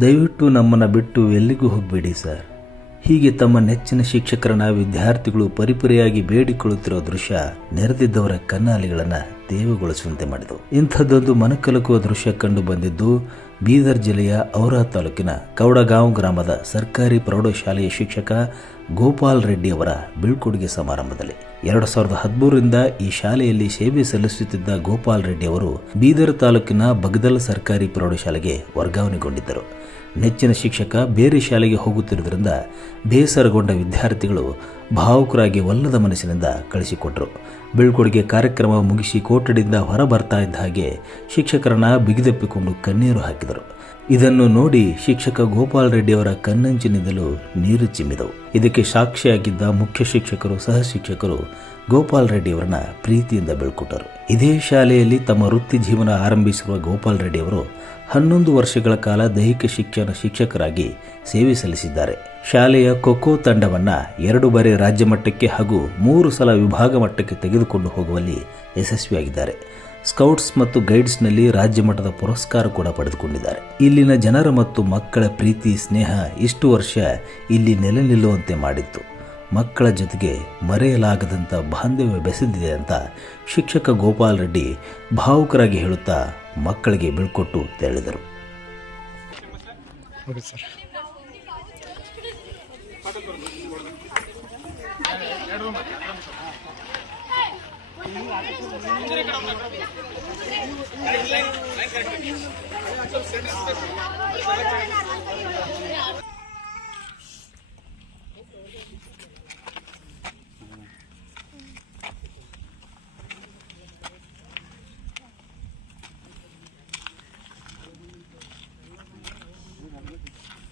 ದಯವಿಟ್ಟು ನಮ್ಮನ್ನು ಬಿಟ್ಟು ಎಲ್ಲಿಗೂ ಹೋಗಬೇಡಿ ಸರ್. ಹೀಗೆ ತಮ್ಮ ನೆಚ್ಚಿನ ಶಿಕ್ಷಕರನ್ನ ವಿದ್ಯಾರ್ಥಿಗಳು ಪರಿಪರಿಯಾಗಿ ಬೇಡಿಕೊಳ್ಳುತ್ತಿರುವ ದೃಶ್ಯ ನೆರೆದಿದ್ದವರ ಕಣ್ಣಾಲಿಗಳನ್ನು ತೇವಗೊಳಿಸುವಂತೆ ಮಾಡಿದವು. ಇಂಥದ್ದೊಂದು ಮನಕಲಕುವ ದೃಶ್ಯ ಕಂಡು ಬಂದಿದ್ದು ಬೀದರ್ ಜಿಲ್ಲೆಯ ಔರಾ ತಾಲೂಕಿನ ಕೌಡಗಾಂವ್ ಗ್ರಾಮದ ಸರ್ಕಾರಿ ಪ್ರೌಢಶಾಲೆಯ ಶಿಕ್ಷಕ ಗೋಪಾಲ್ ರೆಡ್ಡಿ ಅವರ ಬೀಳ್ಕೊಡುಗೆ ಸಮಾರಂಭದಲ್ಲಿ. 2013ರಿಂದ ಈ ಶಾಲೆಯಲ್ಲಿ ಸೇವೆ ಸಲ್ಲಿಸುತ್ತಿದ್ದ ಗೋಪಾಲ್ ರೆಡ್ಡಿ ಅವರು ಬೀದರ್ ತಾಲೂಕಿನ ಬಗದಲ್ ಸರ್ಕಾರಿ ಪ್ರೌಢಶಾಲೆಗೆ ವರ್ಗಾವಣೆಗೊಂಡಿದ್ದರು. ನೆಚ್ಚಿನ ಶಿಕ್ಷಕ ಬೇರೆ ಶಾಲೆಗೆ ಹೋಗುತ್ತಿರುವುದರಿಂದ ಬೇಸರಗೊಂಡ ವಿದ್ಯಾರ್ಥಿಗಳು ಭಾವುಕರಾಗಿ ಒಲ್ಲದ ಮನಸ್ಸಿನಿಂದ ಕಳಿಸಿಕೊಟ್ಟರು. ಬೀಳ್ಕೊಡುಗೆ ಕಾರ್ಯಕ್ರಮ ಮುಗಿಸಿ ಕೊಠಡಿಯಿಂದ ಹೊರ ಬರ್ತಾ ಇದ್ದ ಹಾಗೆ ಶಿಕ್ಷಕರನ್ನ ಬಿಗಿದಪ್ಪಿಕೊಂಡು ಕಣ್ಣೀರು ಹಾಕಿದರು. ಇದನ್ನು ನೋಡಿ ಶಿಕ್ಷಕ ಗೋಪಾಲ್ ರೆಡ್ಡಿ ಅವರ ಕಣ್ಣಂಚಿನಿಂದಲೂ ನೀರು ಚಿಮ್ಮಿದವು. ಇದಕ್ಕೆ ಸಾಕ್ಷಿಯಾಗಿದ್ದ ಮುಖ್ಯ ಶಿಕ್ಷಕರು ಸಹ ಶಿಕ್ಷಕರು ಗೋಪಾಲ್ ರೆಡ್ಡಿ ಅವರನ್ನ ಪ್ರೀತಿಯಿಂದ ಬೀಳ್ಕೊಟ್ಟರು. ಇದೇ ಶಾಲೆಯಲ್ಲಿ ತಮ್ಮ ವೃತ್ತಿ ಜೀವನ ಆರಂಭಿಸಿರುವ ಗೋಪಾಲ್ ರೆಡ್ಡಿ ಅವರು 11 ವರ್ಷಗಳ ಕಾಲ ದೈಹಿಕ ಶಿಕ್ಷಣ ಶಿಕ್ಷಕರಾಗಿ ಸೇವೆ ಸಲ್ಲಿಸಿದ್ದಾರೆ. ಶಾಲೆಯ ಖೋಖೋ ತಂಡವನ್ನ 2 ಬಾರಿ ರಾಜ್ಯ ಮಟ್ಟಕ್ಕೆ ಹಾಗೂ 3 ಸಲ ವಿಭಾಗ ಮಟ್ಟಕ್ಕೆ ತೆಗೆದುಕೊಂಡು ಹೋಗುವಲ್ಲಿ ಯಶಸ್ವಿಯಾಗಿದ್ದಾರೆ. ಸ್ಕೌಟ್ಸ್ ಮತ್ತು ಗೈಡ್ಸ್ನಲ್ಲಿ ರಾಜ್ಯ ಮಟ್ಟದ ಪುರಸ್ಕಾರ ಕೂಡ ಪಡೆದುಕೊಂಡಿದ್ದಾರೆ. ಇಲ್ಲಿನ ಜನರ ಮತ್ತು ಮಕ್ಕಳ ಪ್ರೀತಿ ಸ್ನೇಹ ಇಷ್ಟು ವರ್ಷ ಇಲ್ಲಿ ನೆಲೆ ನಿಲ್ಲುವಂತೆ ಮಾಡಿತ್ತು. ಮಕ್ಕಳ ಜೊತೆಗೆ ಮರೆಯಲಾಗದಂಥ ಬಾಂಧವ್ಯ ಬೆಸೆದಿದೆ ಅಂತ ಶಿಕ್ಷಕ ಗೋಪಾಲ್ ರೆಡ್ಡಿ ಭಾವುಕರಾಗಿ ಹೇಳುತ್ತಾ ಮಕ್ಕಳಿಗೆ ಬೀಳ್ಕೊಟ್ಟು ಹೇಳಿದರು.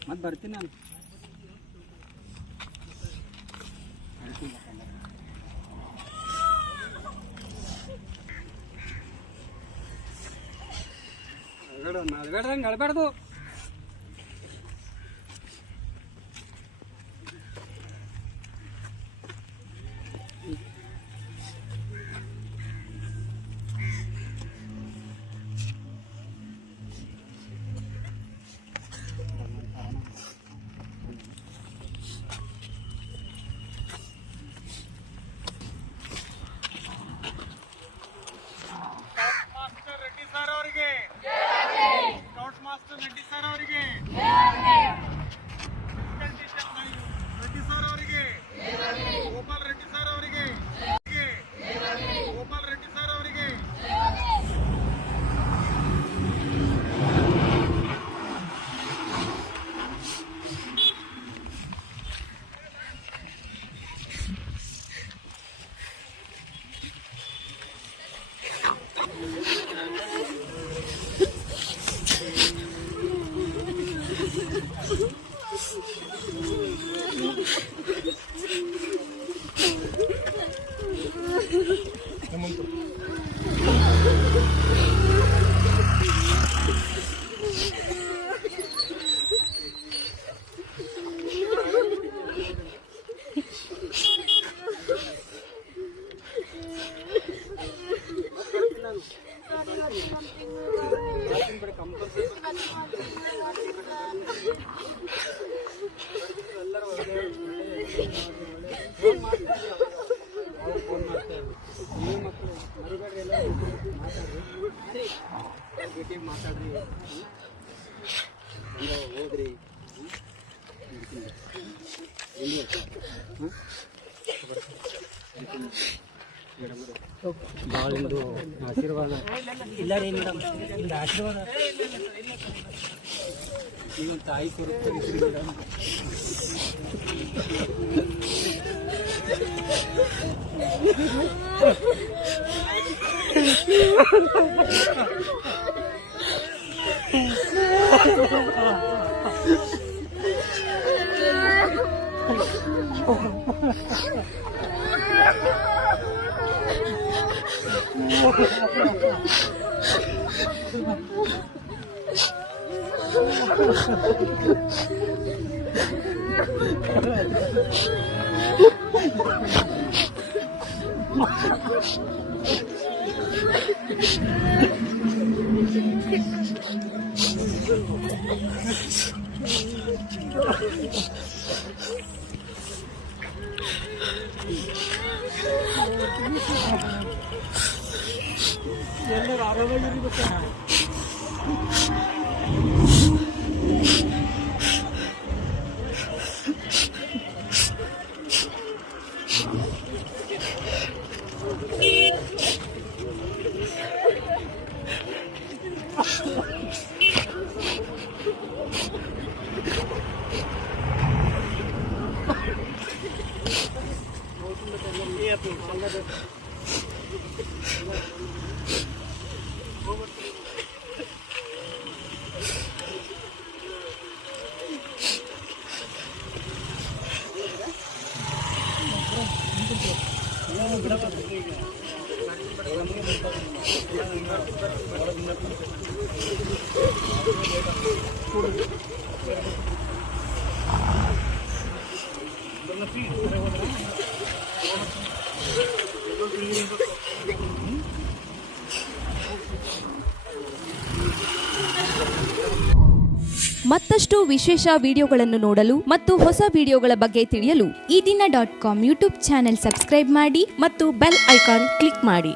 ಮತ್ತೆ ಬರ್ತೀನಿ ನಾನು. ಅಳಬೇಡ್ದು. ಬಾಳಿಂದು ಆಶೀರ್ವಾದ ಇಲ್ಲ ರೀ ಮೇಡಮ್, ನಿಮ್ದು ಆಶೀರ್ವಾದ ನೀವು ತಾಯಿ ಕೊಡುತ್ತೀರಿ ಮೇಡಮ್. ಎಲ್ಲರೂ ಆರಾಮಾಗಿರ್ಬೇಕು. ಮತ್ತಷ್ಟು ವಿಶೇಷ ವಿಡಿಯೋಗಳನ್ನು ನೋಡಲು ಮತ್ತು ಹೊಸ ವಿಡಿಯೋಗಳ ಬಗ್ಗೆ ತಿಳಿಯಲು ಈ ದಿನ .com ಯೂಟ್ಯೂಬ್ ಚಾನೆಲ್ ಸಬ್ಸ್ಕ್ರೈಬ್ ಮಾಡಿ ಮತ್ತು ಬೆಲ್ ಐಕಾನ್ ಕ್ಲಿಕ್ ಮಾಡಿ.